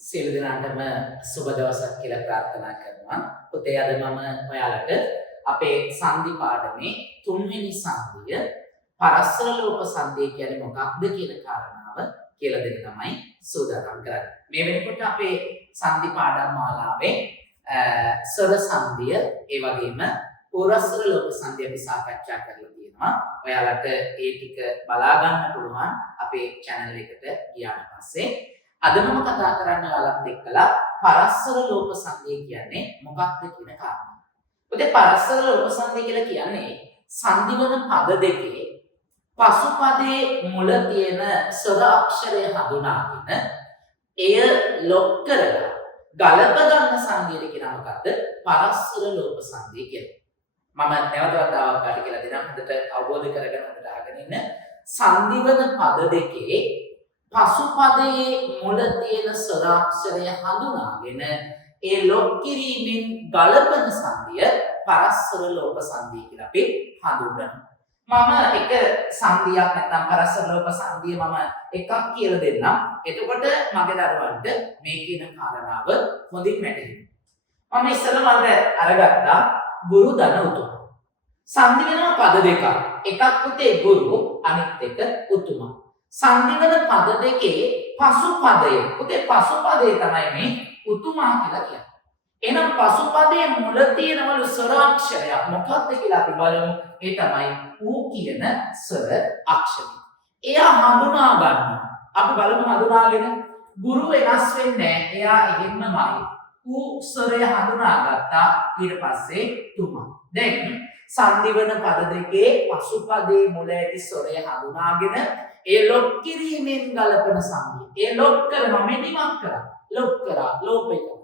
සියලු දෙනාටම සුබ දවසක් කියලා ප්‍රාර්ථනා කරනවා. පුතේ අද මම ඔයාලට අපේ සංදි පාඩමේ 3 වෙනි සංදිය පරස්පර ලෝප සංදිය කියන්නේ මොකක්ද කියන කාරණාව කියලා දෙන්න තමයි සූදානම් කරන්නේ. මේ වෙනකොට අපේ සංදි පාඩම් මාලාවේ ස්වර සංදිය ඒ වගේම පරස්පර ලෝප සංදිය අපි සාකච්ඡා කරලා තියෙනවා. ඔයාලට ඒ ටික බලා ගන්න පුළුවන් අපේ channel එකට ගියාට පස්සේ. අද මම කතා කරන්න ඔයාලත් එක්කලා පරස්පර ලෝප සංදිය කියන්නේ මොකක්ද කියන කාරණා. ඔතේ පරස්පර ලෝප සංදිය කියලා කියන්නේ සංදි වන පද දෙකේ පසුපදයේ මුල තියෙන ස්වර අක්ෂරය හඳුනාගෙන එය ලොක් කරලා ගලප ගන්න සංදියට කියන මොකද්ද? පරස්පර ලෝප සංදිය කියලා. මම නැවත වතාවක් කාට කියලා දෙනම් හොඳට අවබෝධ කරගෙන හොඳට අහගෙන ඉන්න. සංදි වන පද දෙකේ පසුපදයේ මුල තියෙන ස්වරාක්ෂරය හඳුනාගෙන ඒ ලොක් කිරීමෙන් ගලපන සංදිය පරස්පර ලෝප සංදිය කියලා අපි හඳුන්වනවා. මම එක සංදියක් නැත්නම් පරස්පර ලෝප සංදිය මම එකක් කියලා දෙන්නම්. එතකොට මගේ දරුවන්ට මේ කියන කාරණාව හොඳින් වැටහෙනවා. මම ඉස්සෙල්ලා මට අරගත්තා ගුරු ධන උතුම. සංදි වෙනවා පද දෙකක්. එකක් පුතේ ගුරු අනිත් එක උතුම. සංදි වන පද දෙකේ පසුපදය. පුතේ පසුපදේ තමයි මේ උතුමා කියලා කියන්නේ. එහෙනම් පසුපදයේ මුල තියෙනවලු ස්වරාක්ෂරය මොකක්ද කියලා අපි බලමු. ඒ තමයි ඌ කියන ස්වර අක්ෂරය. එයා හඳුනා ගන්නවා. අපි බලමු හඳුනාගෙන ගුරු වෙනස් වෙන්නේ නැහැ. එයා එහෙම්මමයි. ඌ ස්වරය හඳුනාගත්තා. ඊට පස්සේ තුමා. දැන් සංදි වන පද දෙකේ පසුපදයේ මුල ඇති ස්වරය හඳුනාගෙන ඒ ලොක් කිරීමෙන් ගලපන සංදිය. ඒ ලොක් කරනවා මෙනිමක් කරා. ලොක් කරා ලෝපය.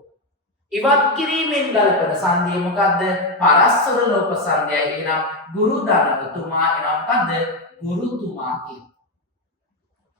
ඉවත් කිරීමෙන් ගලපන සංදිය මොකද්ද? පරස්පර ලෝප සංදියයි. එහෙනම් ගුරු ධනතුමා එනවා මොකද්ද? ගුරුතුමා කියන.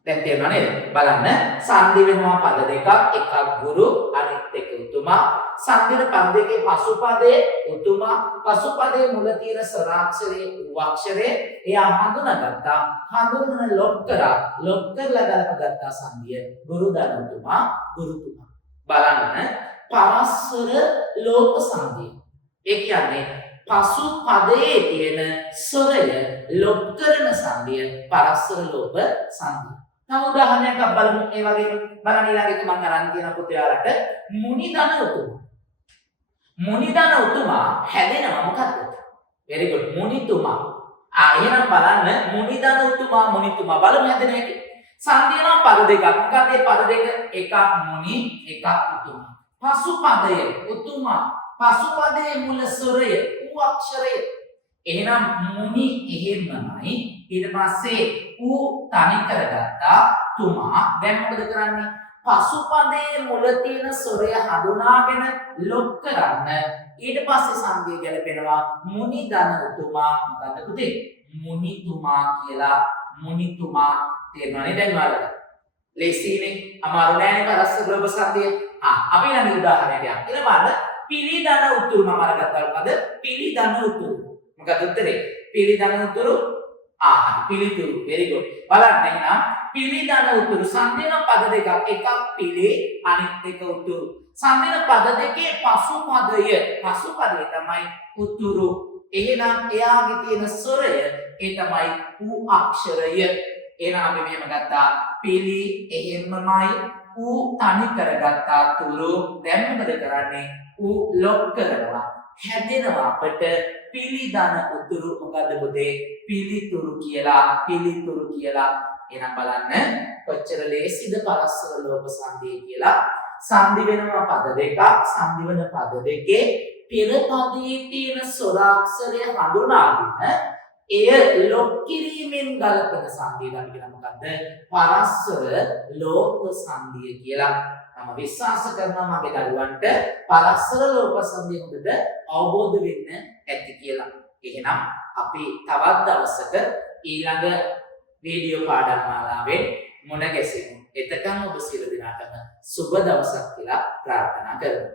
දැන් තේරුණා නේද? බලන්න සංදි වෙනවා පද දෙකක්. එකක් ගුරු අනිත් එක උතුමා. සංදින පද දෙකේ පසුපදයේ උතුමා පසුපදයේ මුල තියෙන ස්වරාක්ෂරයේ ඌ අක්ෂරයේ එයා හඳුනාගත්තා. හඳුනන ලොක් කරලා ගලපගත්තා සංදිය ගුරු ධනතුමා ගුරුතුමා. බලන්න පරස්පර ලෝප සංදිය. ඒ කියන්නේ පසුපදයේ තියෙන ස්වරය ලොක් කරන සංදිය පරස්පර ලෝප සංදිය. තව උදාහරණයක් බලමු. ඒ වගේම බලන්න ඊළඟට මම අරන් කියන පුතේ ඔයාලට මුනි ධන උතුමා. මුනි ධන උතුමා හැදෙනවා මොකද්ද? very good මුනිතුමා. එහෙනම් බලන්න මුනි ධන උතුමා මුනිතුමා බලමු හැදෙන හැටි. සංදියනවා පද දෙකක්. මොකද මේ පද දෙක එකක් මුනි එකක් උතුමා. පසුපදය උතුමා පසුපදයේ මුල ස්වරය ඌ අක්ෂරය. එහෙනම් මුනි එහෙම්මයි. ඊට පස්සේ ඌ තනි කරගත්තා තුමා. දැන් මොකද කරන්නේ? පසුපදයේ මුල තියෙන ස්වරය හඳුනාගෙන ලොක් කරන්න. ඊට පස්සේ සංදිය ගැලපෙනවා මුනි ධන උතුමා. මොකද්ද පුතේ? මුනිතුමා කියලා. මුනිතුමා තේරුණානේ දැන් ඔයාලට? ලේසියිනේ. අමාරු නෑනේ පරස්පර ලෝප සංදිය. අපි ළඟ උදාහරණයක් යන්න. ඊළඟ බලන්න පිලි ධන උතුරු මම අරගත්තා. මොකද? පිලි ධන උතුරු. මොකද උත්තරේ? පිලි ධන උතුරු. පිලිතුරු. very good. බලන්න එහෙනම් පිලි ධන උතුරු සංදින පද දෙකක්. එකක් පිලි අනිත් එක උතුරු. සංදින පද දෙකේ පසුපදය තමයි උතුරු. එහෙනම් එයාගේ තියෙන ස්වරය ඒ තමයි ඌ අක්ෂරය. එහෙනම් අපි මෙහෙම ගත්තා පිලි එහෙම්මමයි ඌ තනි කරගත්තා තුරු. දැන් මොකද කරන්නේ? ඌ ලොක් කරනවා. හැදෙනවා අපට පිලි ධන උතුරු. මොකද්ද පුතේ? පිලිතුරු කියලා. එහෙනම් බලන්න කොච්චර ලේසිද පරස්පර ලෝප සංදිය කියලා. සංදි වෙනවා පද දෙකක්. සංදි වෙන පද දෙකේ පෙර පදයේ තියෙන ස්වරාක්ෂරය හඳුනාගෙන එය ලොක් කිරීමෙන් ගලපන සංදියට අපි කියන මොකද්ද? පරස්පර ලෝප සංදිය කියලා. මම විශ්වාස කරනවා මගේ දරුවන්ට පරස්පර ලෝප සංදිය හොඳට අවබෝධ වෙන්න ඇති කියලා. එහෙනම් අපි තවත් දවසක ඊළඟ වීඩියෝ පාඩම් මාලාවෙන් මුණ ගැසෙමු. එතකන් ඔබ සියලු දෙනාටම සුබ දවසක් කියලා ප්‍රාර්ථනා කරමු.